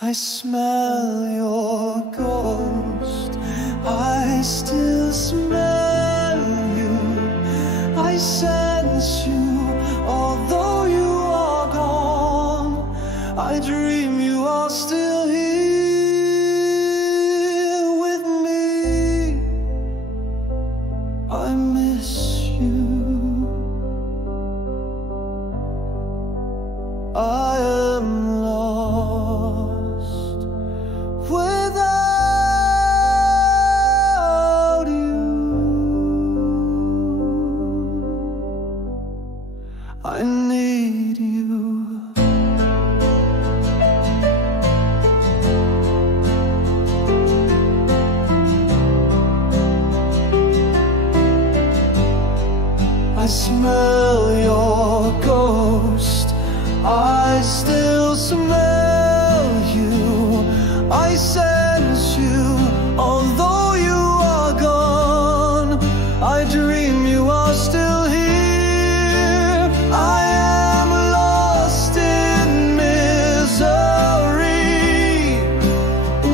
I smell your ghost, I still smell you, I sense you, although you are gone. I dream you are still here with me. I miss you. I am lost without you. I need you. I smell your ghost, I still smell you, I sense you, although you are gone. I dream you are still here. I am lost in misery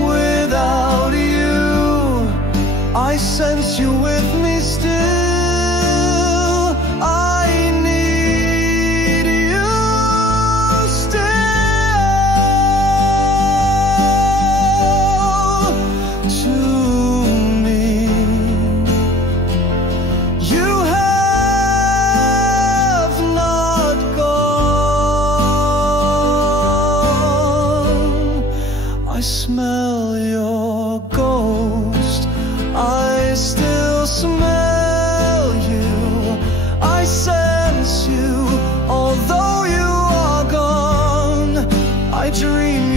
without you. I sense you with me still. I smell your ghost, I still smell you, I sense you, although you are gone. I dream